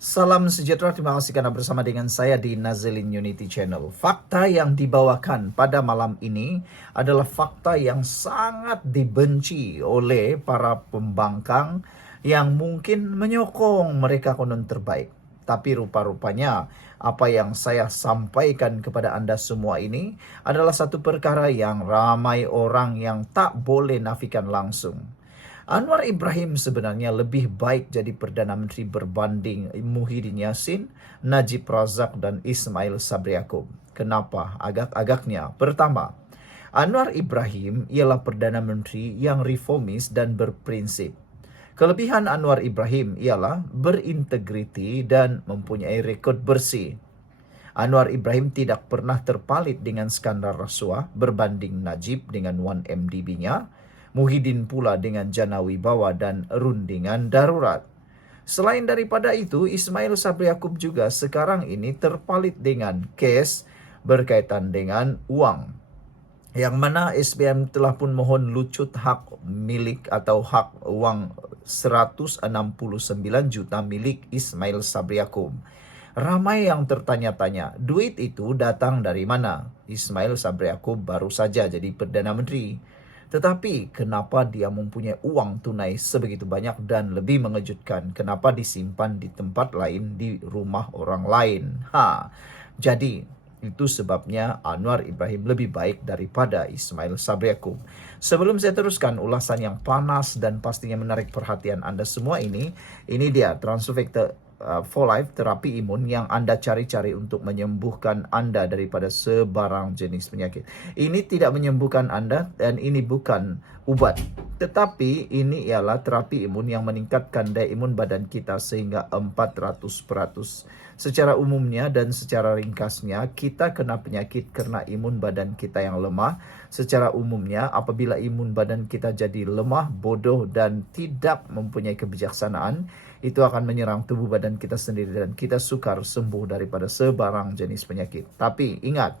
Salam sejahtera, terima kasih karena bersama dengan saya di Nazilin Unity Channel. Fakta yang dibawakan pada malam ini adalah fakta yang sangat dibenci oleh para pembangkang yang mungkin menyokong mereka konon terbaik. Tapi rupa-rupanya apa yang saya sampaikan kepada Anda semua ini adalah satu perkara yang ramai orang yang tak boleh nafikan langsung. Anwar Ibrahim sebenarnya lebih baik jadi Perdana Menteri berbanding Muhyiddin Yassin, Najib Razak, dan Ismail Sabri Yaakob. Kenapa? Agak-agaknya. Pertama, Anwar Ibrahim ialah Perdana Menteri yang reformis dan berprinsip. Kelebihan Anwar Ibrahim ialah berintegriti dan mempunyai rekod bersih. Anwar Ibrahim tidak pernah terpalit dengan skandal rasuah berbanding Najib dengan 1MDB-nya, Muhyiddin pula dengan Jana Wibawa dan rundingan darurat. Selain daripada itu, Ismail Sabri Yaakob juga sekarang ini terpalit dengan kes berkaitan dengan uang. Yang mana SPM telah pun mohon lucut hak milik atau hak uang 169 juta milik Ismail Sabri Yaakob. Ramai yang tertanya-tanya, duit itu datang dari mana? Ismail Sabri Yaakob baru saja jadi Perdana Menteri. Tetapi kenapa dia mempunyai uang tunai sebegitu banyak dan lebih mengejutkan, kenapa disimpan di tempat lain di rumah orang lain? Jadi itu sebabnya Anwar Ibrahim lebih baik daripada Ismail Sabri Yaakob. Sebelum saya teruskan ulasan yang panas dan pastinya menarik perhatian Anda semua ini dia Transufactor for Life terapi imun yang Anda cari-cari untuk menyembuhkan Anda daripada sebarang jenis penyakit. Ini tidak menyembuhkan Anda dan ini bukan ubat. Tetapi ini ialah terapi imun yang meningkatkan daya imun badan kita sehingga 400%. Secara umumnya dan secara ringkasnya, kita kena penyakit karena imun badan kita yang lemah. Secara umumnya, apabila imun badan kita jadi lemah, bodoh, dan tidak mempunyai kebijaksanaan, itu akan menyerang tubuh badan kita sendiri dan kita sukar sembuh daripada sebarang jenis penyakit. Tapi ingat,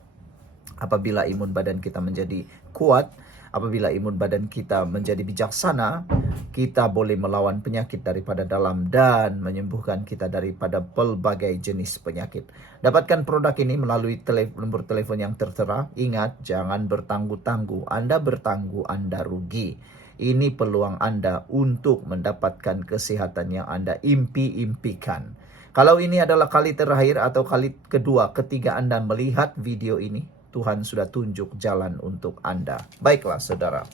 apabila imun badan kita menjadi kuat, apabila imun badan kita menjadi bijaksana, kita boleh melawan penyakit daripada dalam dan menyembuhkan kita daripada pelbagai jenis penyakit. Dapatkan produk ini melalui nombor telepon yang tertera. Ingat, jangan bertangguh-tangguh. Anda bertangguh, Anda rugi. Ini peluang Anda untuk mendapatkan kesehatan yang Anda impi-impikan. Kalau ini adalah kali terakhir atau kali kedua, ketiga Anda melihat video ini, Tuhan sudah tunjuk jalan untuk Anda. Baiklah saudara,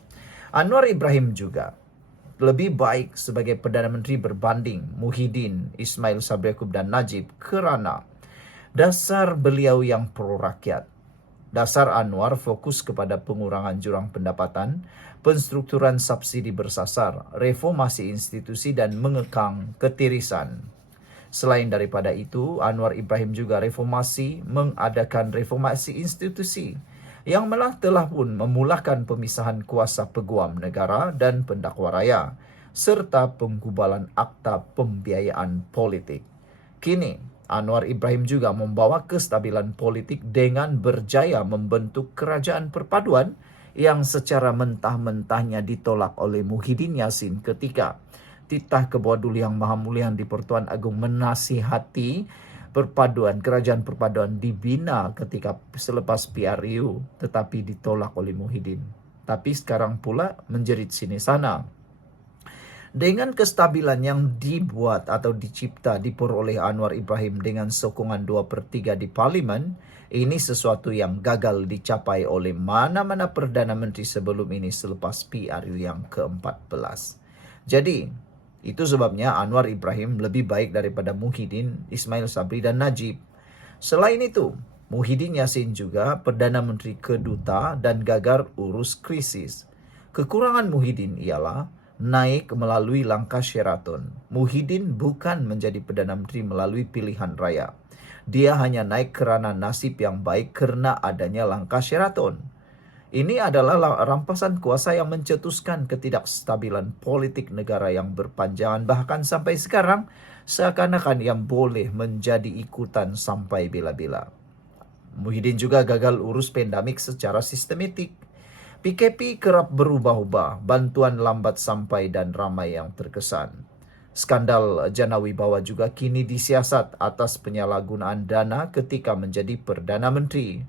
Anwar Ibrahim juga lebih baik sebagai Perdana Menteri berbanding Muhyiddin, Ismail Sabri Yaakob, dan Najib kerana dasar beliau yang pro rakyat. Dasar Anwar fokus kepada pengurangan jurang pendapatan, penstrukturan subsidi bersasar, reformasi institusi, dan mengekang ketirisan. Selain daripada itu, Anwar Ibrahim juga mengadakan reformasi institusi yang telah pun memulakan pemisahan kuasa peguam negara dan pendakwa raya, serta penggubalan akta pembiayaan politik. Kini, Anwar Ibrahim juga membawa kestabilan politik dengan berjaya membentuk kerajaan perpaduan yang secara mentah-mentahnya ditolak oleh Muhyiddin Yassin ketika titah ke bawah dulu yang maha mulia di Pertuan Agung menasihati kerajaan perpaduan dibina ketika selepas PRU, tetapi ditolak oleh Muhyiddin. Tapi sekarang pula menjerit sini sana. Dengan kestabilan yang dibuat atau dicipta diperoleh Anwar Ibrahim dengan sokongan 2/3 di parlimen, ini sesuatu yang gagal dicapai oleh mana-mana Perdana Menteri sebelum ini selepas PRU yang ke-14. Jadi, itu sebabnya Anwar Ibrahim lebih baik daripada Muhyiddin, Ismail Sabri, dan Najib. Selain itu, Muhyiddin Yassin juga Perdana Menteri keduta dan gagal urus krisis. Kekurangan Muhyiddin ialah naik melalui langkah Sheraton. Muhyiddin bukan menjadi Perdana Menteri melalui pilihan raya. Dia hanya naik kerana nasib yang baik karena adanya langkah Sheraton. Ini adalah rampasan kuasa yang mencetuskan ketidakstabilan politik negara yang berpanjangan, bahkan sampai sekarang seakan-akan yang boleh menjadi ikutan sampai bila-bila. Muhyiddin juga gagal urus pandemik secara sistematik. PKP kerap berubah-ubah, bantuan lambat sampai dan ramai yang terkesan. Skandal Jana Wibawa juga kini disiasat atas penyalahgunaan dana ketika menjadi Perdana Menteri.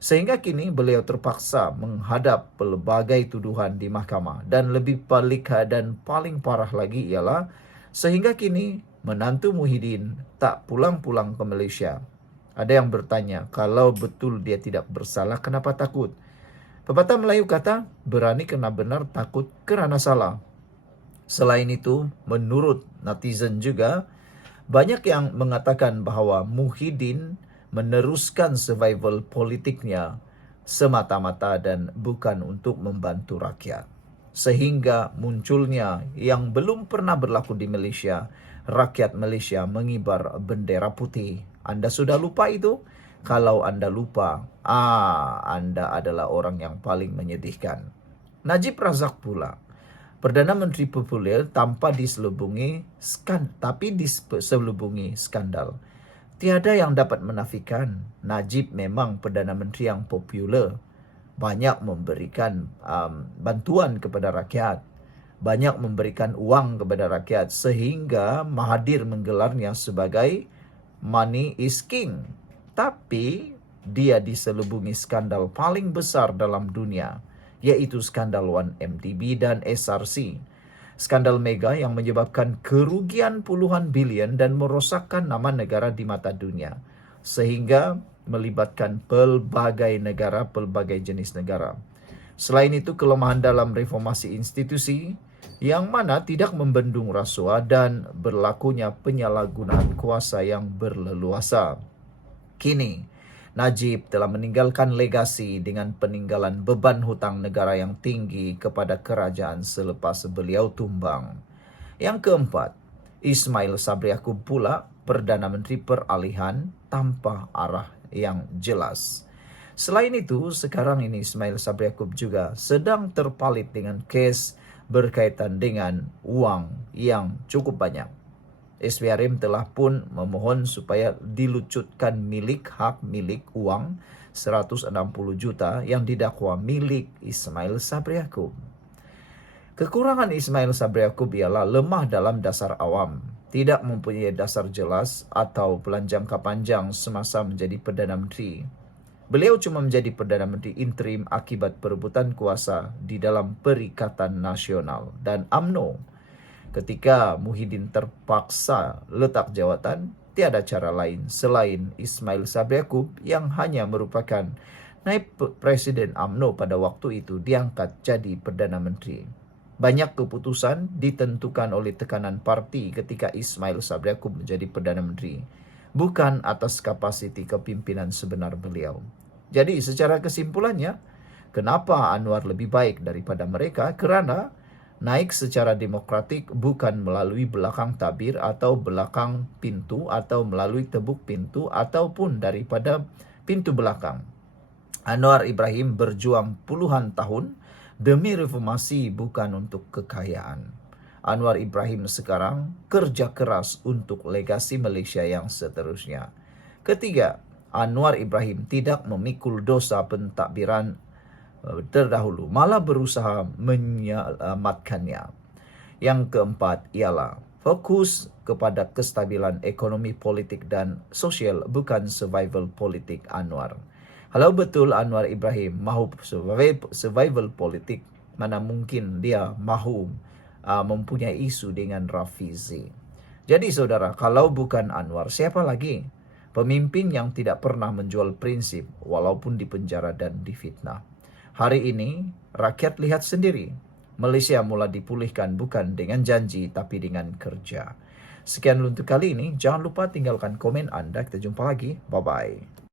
Sehingga kini beliau terpaksa menghadap pelbagai tuduhan di mahkamah. Dan lebih pelik dan paling parah lagi ialah sehingga kini menantu Muhyiddin tak pulang-pulang ke Malaysia. Ada yang bertanya, kalau betul dia tidak bersalah, kenapa takut? Pepatah Melayu kata, berani kena benar, takut kerana salah. Selain itu, menurut netizen juga, banyak yang mengatakan bahawa Muhyiddin meneruskan survival politiknya semata-mata dan bukan untuk membantu rakyat. Sehingga munculnya yang belum pernah berlaku di Malaysia, rakyat Malaysia mengibar bendera putih. Anda sudah lupa itu? Kalau Anda lupa, Anda adalah orang yang paling menyedihkan. Najib Razak pula, Perdana Menteri populer tanpa diselubungi skandal. Tiada yang dapat menafikan Najib memang Perdana Menteri yang popular. Banyak memberikan bantuan kepada rakyat. Banyak memberikan uang kepada rakyat. Sehingga Mahathir menggelarnya sebagai money is king. Tapi dia diselubungi skandal paling besar dalam dunia, yaitu skandal 1MDB dan SRC. Skandal mega yang menyebabkan kerugian puluhan bilion dan merosakkan nama negara di mata dunia. Sehingga melibatkan pelbagai negara, pelbagai jenis negara. Selain itu, kelemahan dalam reformasi institusi yang mana tidak membendung rasuah dan berlakunya penyalahgunaan kuasa yang berleluasa. Kini, Najib telah meninggalkan legasi dengan peninggalan beban hutang negara yang tinggi kepada kerajaan selepas beliau tumbang. Yang keempat, Ismail Sabri Yaakob pula Perdana Menteri Peralihan tanpa arah yang jelas. Selain itu, sekarang ini Ismail Sabri Yaakob juga sedang terpalit dengan kes berkaitan dengan uang yang cukup banyak. SPRM telah pun memohon supaya dilucutkan hak milik uang 160 juta yang didakwa milik Ismail Sabri Yaakob. Kekurangan Ismail Sabri Yaakob ialah lemah dalam dasar awam, tidak mempunyai dasar jelas atau pelan jangka panjang semasa menjadi Perdana Menteri. Beliau cuma menjadi Perdana Menteri interim akibat perebutan kuasa di dalam Perikatan Nasional dan UMNO. Ketika Muhyiddin terpaksa letak jawatan, tiada cara lain selain Ismail Sabri Yaakob yang hanya merupakan naib Presiden UMNO pada waktu itu diangkat jadi Perdana Menteri. Banyak keputusan ditentukan oleh tekanan parti ketika Ismail Sabri Yaakob menjadi Perdana Menteri, bukan atas kapasiti kepimpinan sebenar beliau. Jadi secara kesimpulannya, kenapa Anwar lebih baik daripada mereka? Kerana naik secara demokratik bukan melalui belakang tabir atau belakang pintu atau melalui tebuk pintu ataupun daripada pintu belakang. Anwar Ibrahim berjuang puluhan tahun demi reformasi bukan untuk kekayaan. Anwar Ibrahim sekarang kerja keras untuk legasi Malaysia yang seterusnya. Ketiga, Anwar Ibrahim tidak memikul dosa pentadbiran terdahulu, malah berusaha menyelamatkannya. Yang keempat ialah fokus kepada kestabilan ekonomi, politik dan sosial, bukan survival politik Anwar. Kalau betul Anwar Ibrahim mahu survival politik, mana mungkin dia mahu mempunyai isu dengan Rafizi. Jadi saudara, kalau bukan Anwar, siapa lagi? Pemimpin yang tidak pernah menjual prinsip walaupun dipenjara dan difitnah. Hari ini, rakyat lihat sendiri. Malaysia mula dipulihkan bukan dengan janji, tapi dengan kerja. Sekian untuk kali ini. Jangan lupa tinggalkan komen anda. Kita jumpa lagi. Bye-bye.